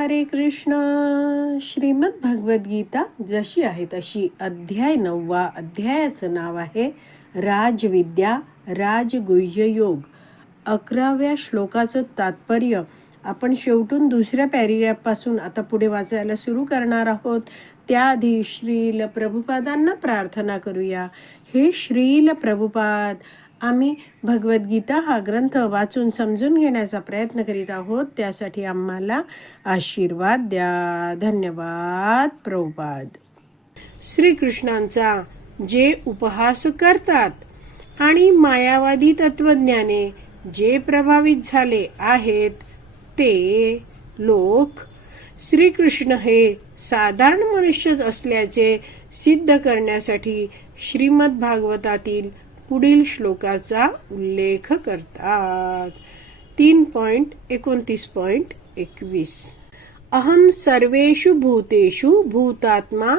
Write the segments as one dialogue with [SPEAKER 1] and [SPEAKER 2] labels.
[SPEAKER 1] हरे कृष्ण. श्रीमद भगवद्गीता जशी आहे तशी अध्याय नववा अध्यायाचं नाव आहे राजविद्या राजगुह्य योग अकराव्या श्लोकाचं तात्पर्य आपण शेवटून दुसऱ्या पॅरिग्राफपासून आता पुढे वाचायला सुरू करणार आहोत. त्याआधी श्रील प्रभुपादांना प्रार्थना करूया. हे श्रील प्रभुपाद आम्ही भगवद्गीता हा ग्रंथ वाचून समजून घेण्याचा प्रयत्न करीत आहोत. त्यासाठी आम्हाला आशीर्वाद द्या. धन्यवाद. प्रभुपाद श्रीकृष्णांचा जे उपहास करतात आणि मायावादी तत्वज्ञाने जे प्रभावित झाले आहेत ते लोक श्रीकृष्ण हे साधारण मनुष्य असल्याचे सिद्ध करण्यासाठी श्रीमद भागवतातील पुढील श्लोकाचा उल्लेख करतात. तीन पॉइंट एकोणतीस पॉइंट एकवीस. अहम सर्वेषु भूतेषु भूतात्मा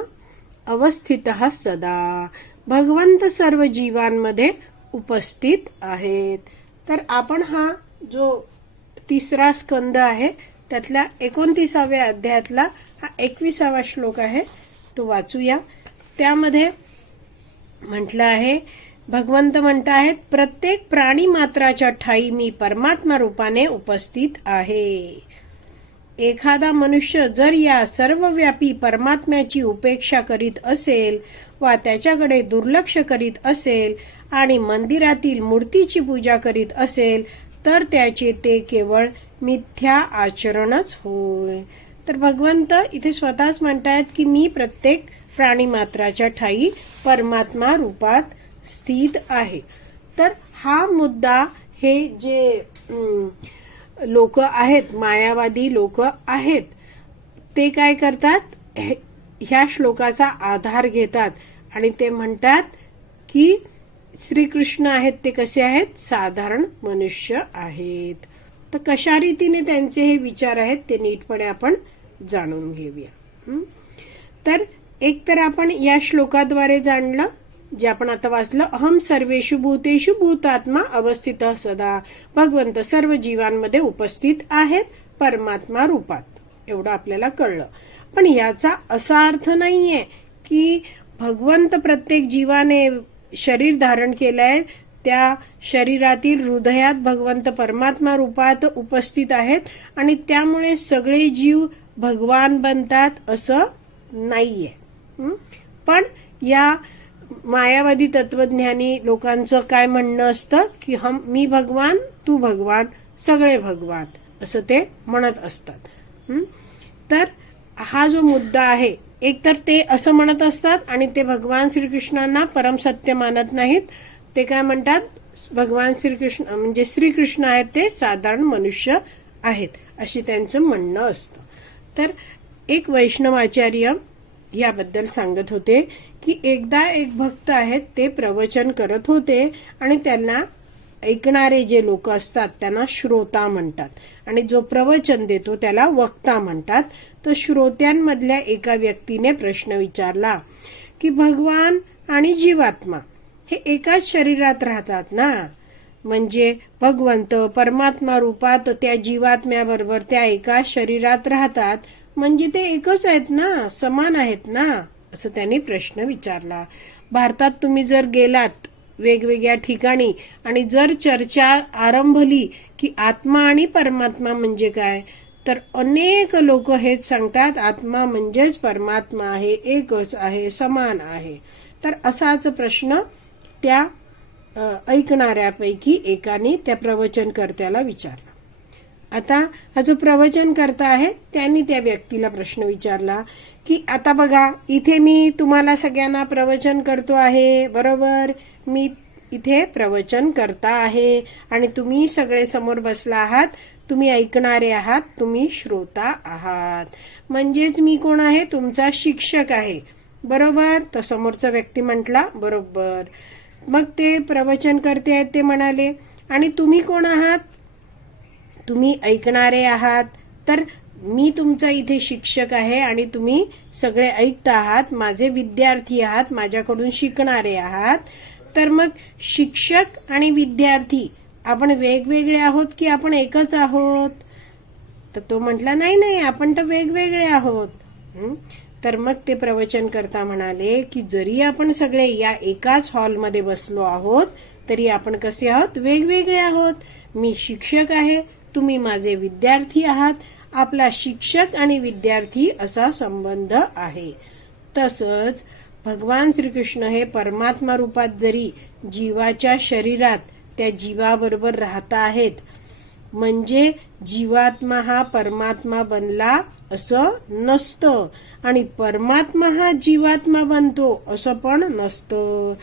[SPEAKER 1] अवस्थित सदा. भगवंत सर्व जीवांमध्ये उपस्थित आहेत. तर आपण हा जो तिसरा स्कंद आहे त्यातल्या एकोणतीसाव्या अध्यायातला हा एकविसावा श्लोक आहे तो वाचूया. त्यामध्ये म्हटलं आहे भगवंत म्हणत आहेत प्रत्येक प्राणी मात्राच्या ठाई मी परमात्मा रूपाने उपस्थित आहे. एखादा मनुष्य जर या सर्वव्यापी परमात्म्याची उपेक्षा करीत असेल वा त्याच्याकडे दुर्लक्ष करीत असेल आणि मंदिरातील मूर्तीची पूजा करीत असेल तर त्याचे ते केवळ मिथ्या आचरणच होय. तर भगवंत इथे स्वतःच म्हणतायत की मी प्रत्येक प्राणी मात्राच्या ठाई परमात्मा रूपात स्थित आहे. तर हा मुद्दा हे जे लोक आहेत मायावादी लोक आहेत ते काय करतात? हे- ह्या श्लोकाचा आधार घेतात. आणि ते म्हणतात की श्रीकृष्ण आहेत ते कसे आहेत? साधारण मनुष्य आहेत. तर कशा रीतीने त्यांचे हे विचार आहेत ते नीटपणे आपण जाणून घेऊया. तर एक तर आपण या श्लोकाद्वारे जाणलं जे आपण आता वाचलं अहम सर्वेषु भूतेषु भूतात्मा अवस्थित सदा. भगवंत सर्व जीवांमध्ये उपस्थित आहेत परमात्मा रूपात. एवढं आपल्याला कळलं. पण याचा असा अर्थ नाहीये की भगवंत प्रत्येक जीवाने शरीर धारण केलंय त्या शरीरातील हृदयात भगवंत परमात्मा रूपात उपस्थित आहेत आणि त्यामुळे सगळे जीव भगवान बनतात असं नाहीये. पण या मायावादी तत्वज्ञानी लोकांचं काय म्हणणं असतं? की हम मी भगवान तू भगवान सगळे भगवान असं ते म्हणत असतात. तर हा जो मुद्दा आहे एकतर ते असं म्हणत असतात आणि ते भगवान श्रीकृष्णांना परमसत्य मानत नाहीत. ते काय म्हणतात? भगवान श्रीकृष्ण म्हणजे श्रीकृष्ण आहेत ते साधारण मनुष्य आहेत अशी त्यांचं म्हणणं असतं. तर एक वैष्णवाचार्य याबद्दल सांगत होते की एकदा एक भक्त आहेत ते प्रवचन करत होते आणि त्यांना ऐकणारे जे लोक असतात त्यांना श्रोता म्हणतात. आणि जो प्रवचन देतो त्याला वक्ता म्हणतात. तर श्रोत्यांमधल्या एका व्यक्तीने प्रश्न विचारला की भगवान आणि जीवात्मा हे एकाच शरीरात राहतात ना? म्हणजे भगवंत परमात्मा रूपात त्या जीवात्म्याबरोबर त्या एकाच शरीरात राहतात. म्हणजे ते एकच आहेत ना? समान आहेत ना? असं त्यांनी प्रश्न विचारला. भारतात तुम्ही जर गेलात वेगवेगळ्या ठिकाणी आणि जर चर्चा आरंभली की आत्मा आणि परमात्मा म्हणजे काय तर अनेक लोक हेच सांगतात आत्मा म्हणजेच परमात्मा आहे एकच आहे समान आहे. तर असाच प्रश्न त्या ऐकणाऱ्यापैकी एकाने त्या प्रवचनकर्त्याला विचारला. आता हा जो प्रवचन करता आहे त्यांनी त्या व्यक्तीला प्रश्न विचारला की आता बघा इथे मी तुम्हाला सगळ्यांना प्रवचन करतो आहे बरोबर? मी इथे प्रवचन करता आहे आणि तुम्ही सगळे समोर बसला आहात तुम्ही ऐकणारे आहात तुम्ही श्रोता आहात. म्हणजेच मी कोण आहे? तुमचा शिक्षक आहे. बरोबर. तर समोरचा व्यक्ती म्हटला बरोबर. मग ते प्रवचन करते आहेत ते म्हणाले आणि तुम्ही कोण आहात? तुम्ही ऐकणारे आहात तर मी तुमचा इथे शिक्षक आहे आणि तुम्ही सगळे ऐकत आहात माझे विद्यार्थी आहात माझ्याकडून शिकणारे आहात. तर मग शिक्षक आणि विद्यार्थी आपण वेगवेगळे आहोत की आपण एकच आहोत? तर तो म्हटला नाही नाही आपण तर वेगवेगळे आहोत. तर मग ते प्रवचन करता म्हणाले की जरी आपण सगळे या एकाच हॉलमध्ये बसलो आहोत तरी आपण कसे आहोत? वेगवेगळे आहोत. मी शिक्षक आहे तुम्ही माझे विद्यार्थी आहात. आपला शिक्षक आणि विद्यार्थी असा संबंध आहे. तसंच भगवान श्रीकृष्ण हे परमात्मा रूपात जरी जीवाच्या शरीरात त्या जीवाबरोबर राहता आहेत म्हणजे जीवात्मा हा परमात्मा बनला असं नसतं आणि परमात्मा हा जीवात्मा बनतो असं पण नसतं.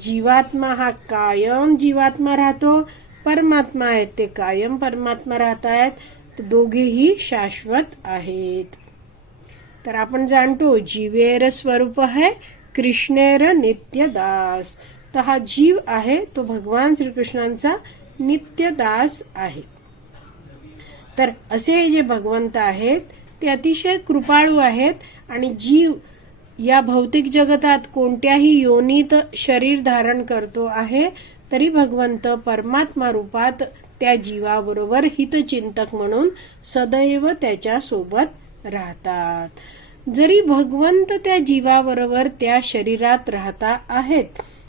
[SPEAKER 1] जीवात्मा हा कायम जीवात्मा राहतो परमात्मा आहेत ते कायम परमात्मा राहत आहेत दोघेही शाश्वत आहेत. तर आपण जाणतो जीवेर स्वरूप आहे कृष्णेर नित्यदास. तर हा जीव आहे तो भगवान श्रीकृष्णांचा नित्यदास आहे. तर असे जे भगवंत आहेत ते अतिशय कृपाळू आहेत आणि जीव या भौतिक जगतात कोणत्याही योनीत शरीर धारण करतो आहे तरी भगवंत परमात्मा रूपात त्या जीवाबरोबर हितचिंतक म्हणून सदैव त्याच्या सोबत राहतात. जरी भगवंत त्या जीवाबरोबर त्या शरीरात राहता आहेत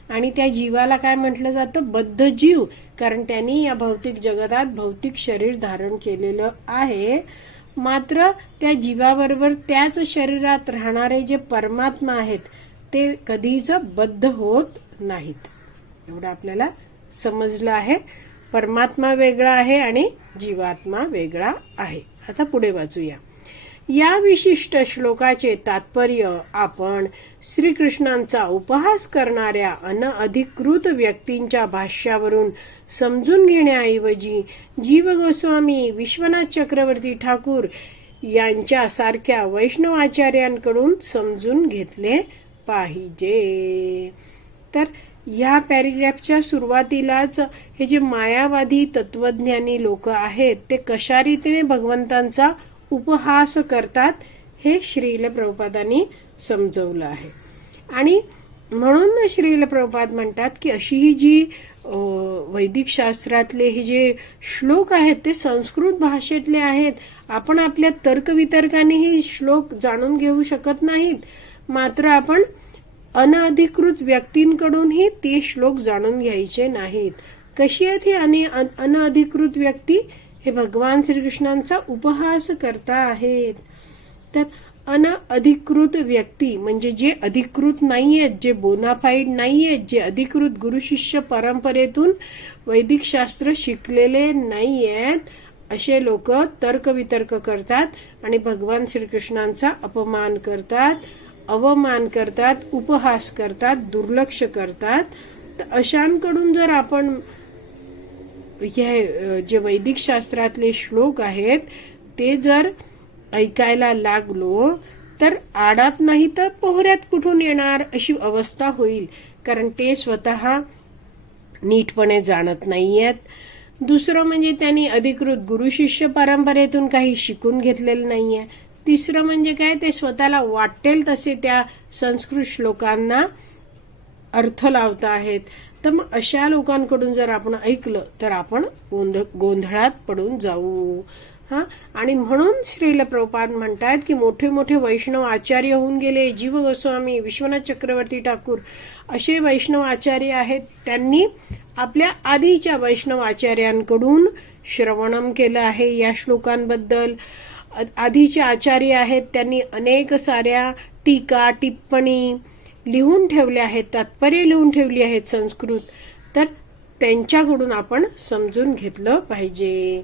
[SPEAKER 1] आणि त्या जीवाला काय म्हटलं जातं? बद्ध जीव कारण त्यांनी या भौतिक जगतात भौतिक शरीर धारण केलेलं आहे. मात्र त्या जीवाबरोबर त्याच शरीरात राहणारे जे परमात्मा आहेत ते कधीच बद्ध होत नाहीत. एवढं आपल्याला समजलं आहे. परमात्मा वेगळा आहे आणि जीवात्मा वेगळा आहे. आता पुढे वाचूया. या विशिष्ट श्लोकाचे तात्पर्य आपण श्रीकृष्णांचा उपहास करणाऱ्या अनअधिकृत व्यक्तींच्या भाष्यावरून समजून घेण्याऐवजी जीव गोस्वामी विश्वनाथ चक्रवर्ती ठाकूर यांच्यासारख्या वैष्णवाचार्यांकडून समजून घेतले पाहिजे. तर या पॅरेग्राफच्या सुरुवातीलाच हे जे मायावादी तत्वज्ञानी लोक आहेत ते कशा रीतीने भगवंतांचा उपहास करतात हे श्रील प्रभुपादांनी समजवलं आहे. आणि म्हणून श्रील प्रभुपाद म्हणतात की अशी ही जी वैदिक शास्त्रातले हे जे श्लोक आहेत ते संस्कृत भाषेतले आहेत. आपण आपल्या तर्कवितर्काने हे श्लोक जाणून घेऊ शकत नाहीत. मात्र आपण अनधिकृत व्यक्तींकडूनही ते श्लोक जाणून घ्यायचे नाहीत. कशी आहेत ही आणि अनधिकृत व्यक्ती? हे भगवान श्रीकृष्णांचा उपहास करता आहेत तर अनअधिकृत व्यक्ती म्हणजे जे अधिकृत नाही आहेत जे बोनाफाईड नाही आहेत जे अधिकृत गुरुशिष्य परंपरेतून वैदिक शास्त्र शिकलेले आहेत असे लोक तर्कवितर्क करतात आणि भगवान श्रीकृष्णांचा अपमान करतात. अवमान करतात उपहास करतात दुर्लक्ष करतात. तर अशांकडून जर आपण हे जे वैदिक शास्त्रातले श्लोक आहेत ते जर ऐकायला लागलो तर आडात नाही तर पोहऱ्यात कुठून येणार अशी अवस्था होईल. कारण ते स्वतः नीटपणे जाणत नाहीयेत. दुसरं म्हणजे त्यांनी अधिकृत गुरुशिष्य परंपरेतून काही शिकून घेतलेलं नाहीये. तिसरं म्हणजे काय ते स्वतःला वाटेल तसे त्या संस्कृत श्लोकांना अर्थ लावता आहेत. तर मग अशा लोकांकडून जर आपण ऐकलं तर आपण गोंध गोंधळात पडून जाऊ. हा? आणि म्हणून श्रील प्रभुपाद म्हणतात की मोठे मोठे वैष्णव आचार्य होऊन गेले. जीव गोस्वामी विश्वनाथ चक्रवर्ती ठाकूर असे वैष्णव आचार्य आहेत. त्यांनी आपल्या आधीच्या वैष्णव आचार्यांकडून श्रवणम केलं आहे या श्लोकांबद्दल. आधीचे आचार्य आहेत त्यांनी अनेक साऱ्या टीका टिप्पणी लिहून ठेवल्या आहेत तात्पर्य लिहून ठेवली आहेत संस्कृत. तर त्यांच्याकडून आपण समजून घेतलं पाहिजे.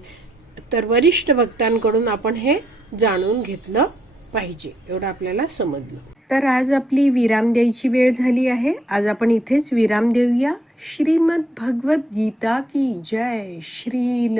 [SPEAKER 1] तर वरिष्ठ भक्तांकडून आपण हे जाणून घेतलं पाहिजे. एवढं आपल्याला समजलं. तर आज आपली विराम द्यायची वेळ झाली आहे. आज आपण इथेच विराम देऊया. श्रीमद भगवत गीता की जय श्रील.